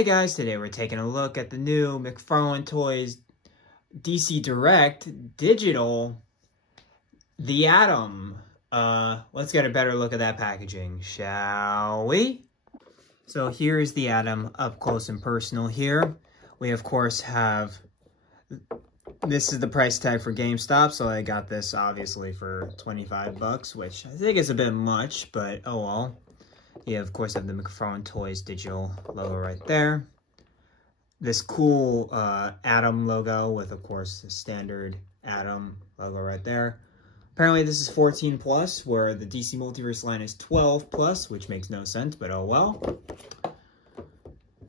Hey guys, today we're taking a look at the new McFarlane Toys DC Direct Digital The Atom. Let's get a better look at that packaging, shall we? So here's the Atom up close and personal here. We of course have, this is the price tag for GameStop, so I got this obviously for 25 bucks, which I think is a bit much, but oh well. You of course have the McFarlane Toys digital logo right there. This cool Atom logo with, of course, the standard Atom logo right there. Apparently this is 14 plus, where the DC Multiverse line is 12 plus, which makes no sense, but oh well.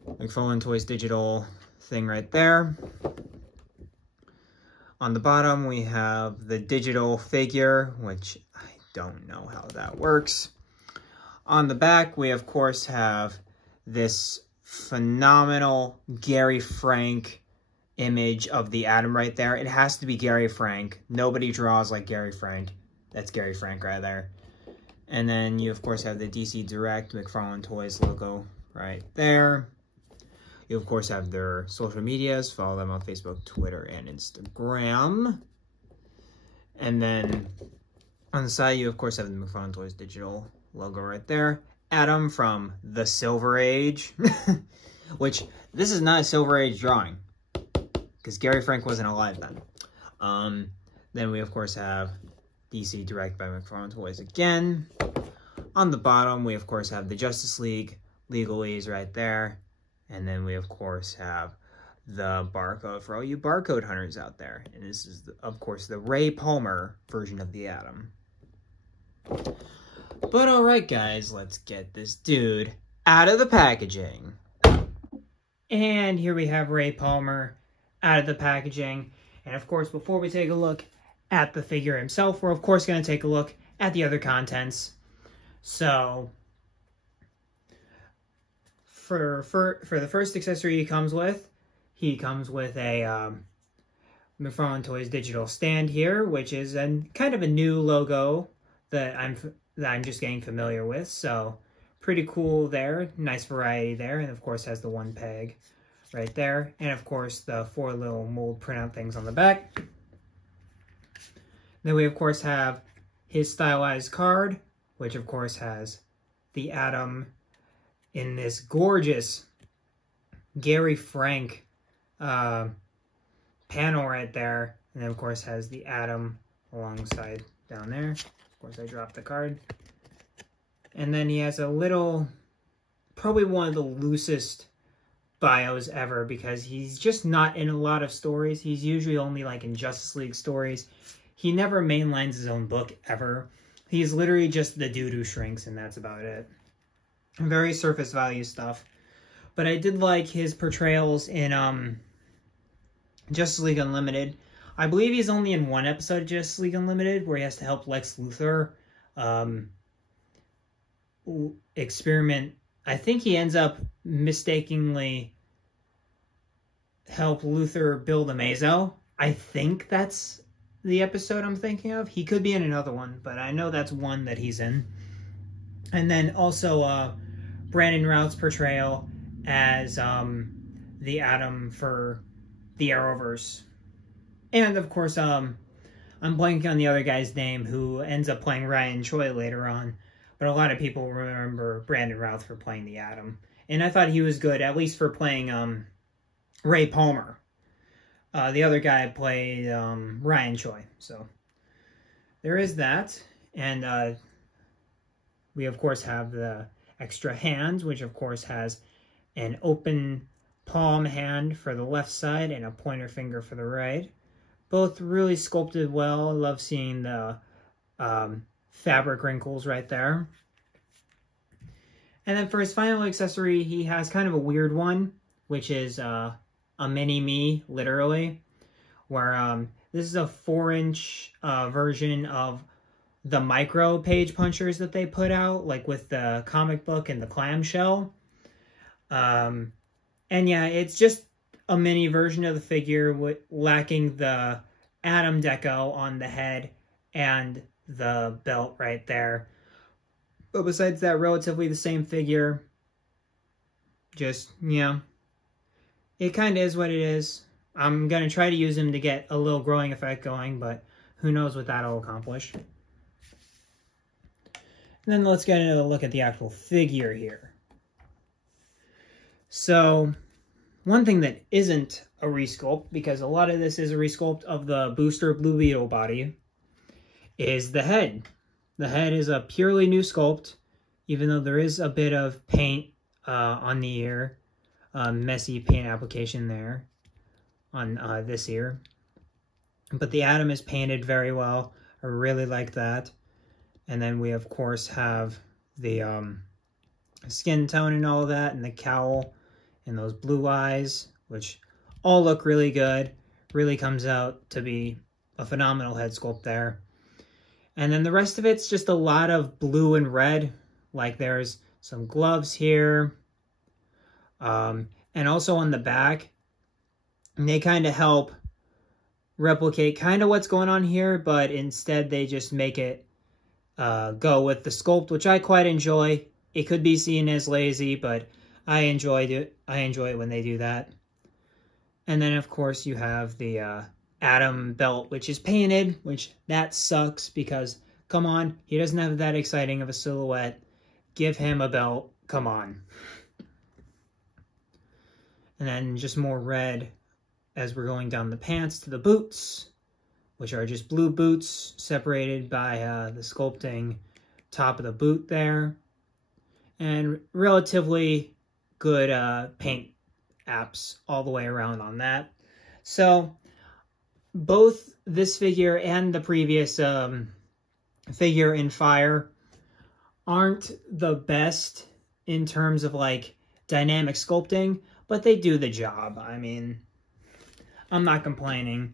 McFarlane Toys digital thing right there. On the bottom we have the digital figure, which I don't know how that works. On the back we of course have this phenomenal Gary Frank image of the Atom right there. It has to be Gary Frank. Nobody draws like Gary Frank. That's Gary Frank right there. And then you of course have the DC Direct McFarlane Toys logo right there. You of course have their social medias. Follow them on Facebook, Twitter, and Instagram. And then on the side you of course have the McFarlane Toys digital logo right there. Atom from the Silver Age, which this is not a Silver Age drawing because Gary Frank wasn't alive then. Then we of course have DC Direct by McFarlane Toys again. On the bottom we of course have the Justice League legalese right there, and then we of course have the barcode for all you barcode hunters out there, and this is of course the Ray Palmer version of the Atom. But alright guys, let's get this dude out of the packaging. And here we have Ray Palmer out of the packaging. And of course, before we take a look at the figure himself, we're of course going to take a look at the other contents. So, for the first accessory he comes with a McFarlane Toys digital stand here, which is kind of a new logo that I'm just getting familiar with, so pretty cool there. Nice variety there, and of course has the one peg right there, and of course the 4 little mold printout things on the back. Then we of course have his stylized card, which of course has the Atom in this gorgeous Gary Frank panel right there, and then of course has the Atom alongside down there. Of course, I dropped the card. And then he has a little, probably one of the loosest bios ever, because he's just not in a lot of stories. He's usually only like in Justice League stories. He never mainlines his own book ever. He's literally just the dude who shrinks, and that's about it. Very surface value stuff. But I did like his portrayals in Justice League Unlimited. I believe he's only in one episode of Justice League Unlimited where he has to help Lex Luthor experiment. I think he ends up mistakenly help Luthor build a Mazo. I think that's the episode I'm thinking of. He could be in another one, but I know that's one that he's in. And then also Brandon Routh's portrayal as the Atom for the Arrowverse. And, of course, I'm blanking on the other guy's name who ends up playing Ryan Choi later on. But a lot of people remember Brandon Routh for playing the Atom. And I thought he was good, at least for playing Ray Palmer. The other guy played Ryan Choi. So, there is that. And we, of course, have the extra hand, which, of course, has an open palm hand for the left side and a pointer finger for the right. Both really sculpted well. I love seeing the fabric wrinkles right there. And then for his final accessory, he has kind of a weird one, which is a mini-me, literally, where this is a 4-inch version of the micro page punchers that they put out, like with the comic book and the clamshell. And yeah, it's just a mini version of the figure lacking the Atom deco on the head and the belt right there. But besides that, relatively the same figure. Just, yeah, it kind of is what it is. I'm going to try to use him to get a little growing effect going, but who knows what that'll accomplish. And then let's get a look at the actual figure here. So, one thing that isn't a resculpt, because a lot of this is a resculpt of the Booster Blue Beetle body, is the head. The head is a purely new sculpt, even though there is a bit of paint on the ear. Messy paint application there on this ear. But the Atom is painted very well. I really like that. And then we, of course, have the skin tone and all of that, and the cowl, and those blue eyes, which all look really good. Really comes out to be a phenomenal head sculpt there. And then the rest of it's just a lot of blue and red. Like there's some gloves here. And also on the back, they kind of help replicate kind of what's going on here, but instead they just make it go with the sculpt, which I quite enjoy. It could be seen as lazy, but I enjoyed it. I enjoy it when they do that. And then, of course, you have the Atom belt, which is painted, which that sucks because, come on, he doesn't have that exciting of a silhouette. Give him a belt. Come on. And then just more red as we're going down the pants to the boots, which are just blue boots separated by the sculpting top of the boot there. And relatively good paint apps all the way around on that. So both this figure and the previous figure in Fire aren't the best in terms of like dynamic sculpting, but they do the job. I mean, I'm not complaining.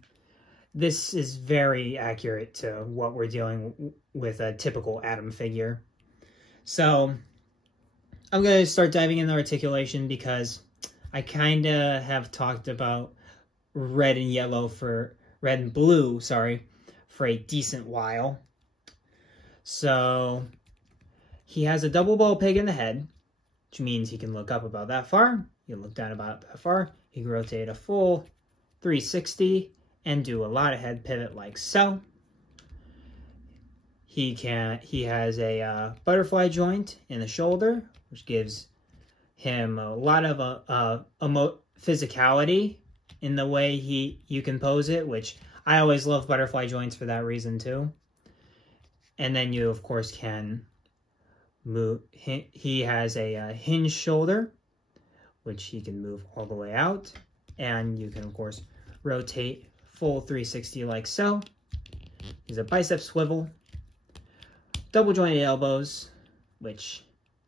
This is very accurate to what we're dealing with a typical Atom figure. So I'm going to start diving into articulation because I kind of have talked about red and blue, for a decent while. So he has a double ball peg in the head, which means he can look up about that far. He can look down about that far. He can rotate a full 360 and do a lot of head pivot like so. He has a butterfly joint in the shoulder, which gives him a lot of physicality in the way you can pose it, which I always love butterfly joints for that reason too. And then you, of course, can move. He has a hinge shoulder, which he can move all the way out. And you can, of course, rotate full 360 like so. He's a bicep swivel. Double jointed elbows, which,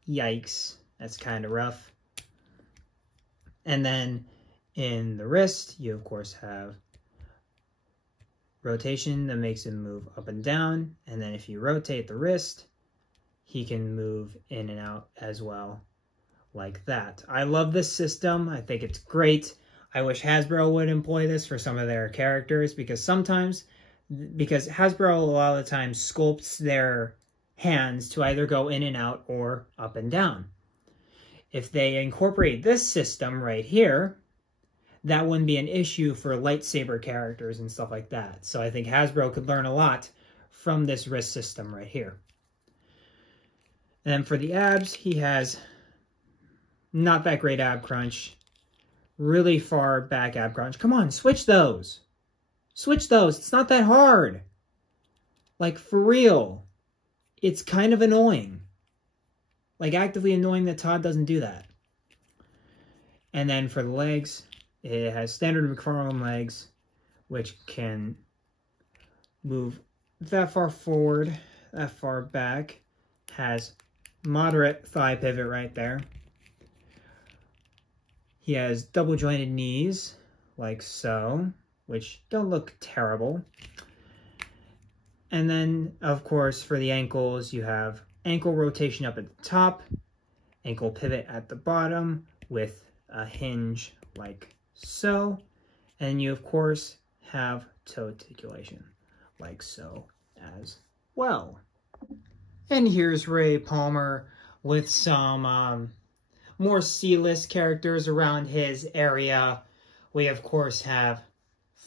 yikes, that's kind of rough. And then in the wrist, you, of course, have rotation that makes him move up and down. And then if you rotate the wrist, he can move in and out as well, like that. I love this system. I think it's great. I wish Hasbro would employ this for some of their characters because Hasbro a lot of the time sculpts their hands to either go in and out or up and down. If they incorporate this system right here, that wouldn't be an issue for lightsaber characters and stuff like that. So I think Hasbro could learn a lot from this wrist system right here. And then for the abs, he has not that great ab crunch. Really far back ab crunch. Come on, switch those. Switch those. It's not that hard. Like, for real. It's kind of annoying. Like, actively annoying that Todd doesn't do that. And then for the legs, it has standard McFarlane legs, which can move that far forward, that far back. Has moderate thigh pivot right there. He has double jointed knees, like so, which don't look terrible. And then, of course, for the ankles, you have ankle rotation up at the top, ankle pivot at the bottom with a hinge like so. And you, of course, have toe articulation like so as well. And here's Ray Palmer with some more C-list characters around his area. We, of course, have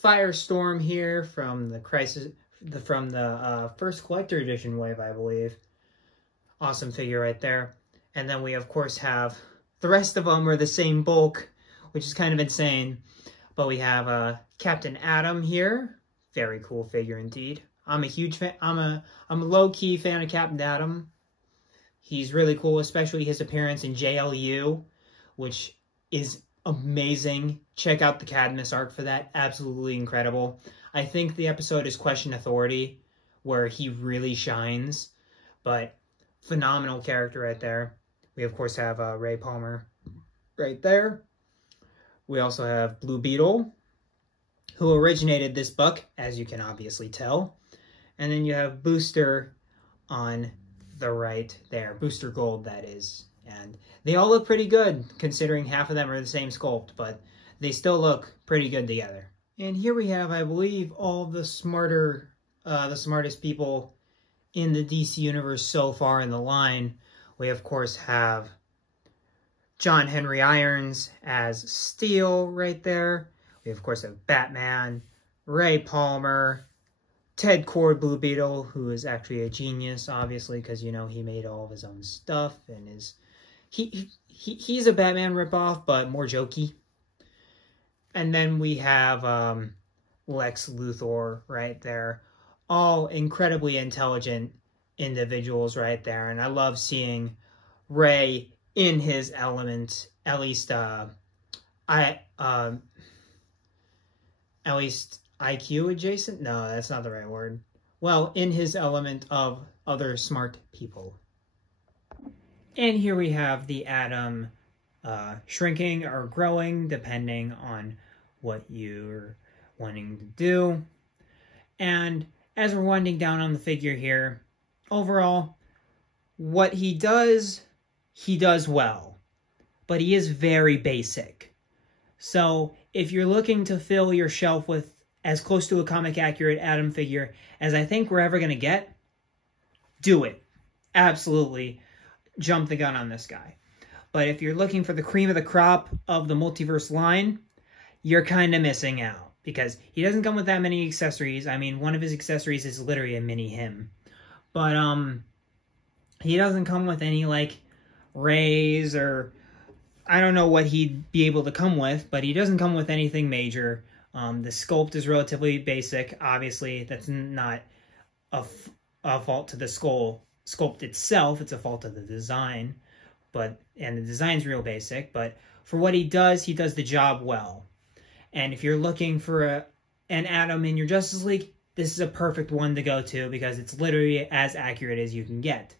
Firestorm here from the first collector edition wave, I believe. Awesome figure right there. And then we, of course, have the rest of them are the same bulk, which is kind of insane. But we have Captain Atom here. Very cool figure indeed. I'm a huge fan. I'm a low-key fan of Captain Atom. He's really cool, especially his appearance in JLU, which is amazing. Check out the Cadmus art for that. Absolutely incredible. I think the episode is Question Authority, where he really shines. But phenomenal character right there. We, of course, have Ray Palmer right there. We also have Blue Beetle, who originated this book, as you can obviously tell. And then you have Booster on the right there. Booster Gold, that is. And they all look pretty good, considering half of them are the same sculpt, but they still look pretty good together. And here we have, I believe, all the smartest people in the DC Universe so far in the line. We, of course, have John Henry Irons as Steel right there. We, of course, have Batman, Ray Palmer, Ted Kord Blue Beetle, who is actually a genius, obviously, because, you know, he made all of his own stuff and is... He's a Batman ripoff, but more jokey. And then we have Lex Luthor right there. All incredibly intelligent individuals right there. And I love seeing Ray in his element, at least IQ adjacent? No, that's not the right word. Well, in his element of other smart people. And here we have the Atom shrinking or growing, depending on what you're wanting to do. And as we're winding down on the figure here, overall, what he does well. But he is very basic. So if you're looking to fill your shelf with as close to a comic-accurate Atom figure as I think we're ever going to get, do it. Absolutely. Jump the gun on this guy. But if you're looking for the cream of the crop of the multiverse line, you're kind of missing out. Because he doesn't come with that many accessories. I mean, one of his accessories is literally a mini him. But, he doesn't come with any, like, rays or... I don't know what he'd be able to come with, but he doesn't come with anything major. The sculpt is relatively basic. Obviously, that's not a fault to the sculpt itself. It's a fault of the design. And the design's real basic. But for what he does the job well. And if you're looking for an Atom in your Justice League, this is a perfect one to go to because it's literally as accurate as you can get.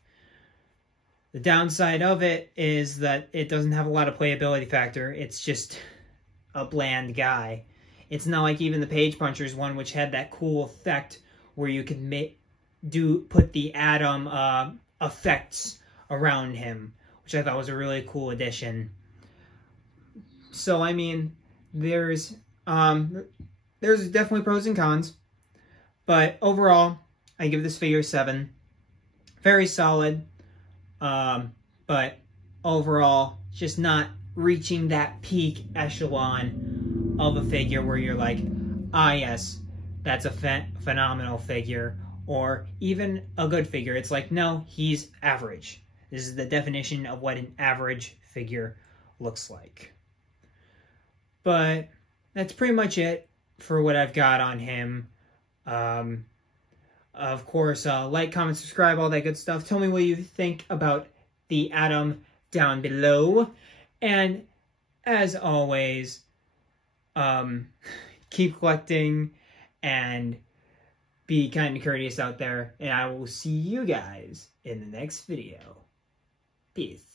The downside of it is that it doesn't have a lot of playability factor. It's just a bland guy. It's not like even the Page Punchers one, which had that cool effect where you could put the Atom effects around him, which I thought was a really cool addition. So, I mean, there's definitely pros and cons, but overall, I give this figure 7. Very solid. But overall, just not reaching that peak echelon of a figure where you're like, ah, yes, that's a phenomenal figure, or even a good figure. It's like, no, he's average. This is the definition of what an average figure looks like. But that's pretty much it for what I've got on him. Of course, like, comment, subscribe, all that good stuff. Tell me what you think about the Atom down below. And as always, keep collecting and be kind and courteous out there. And I will see you guys in the next video. Peace.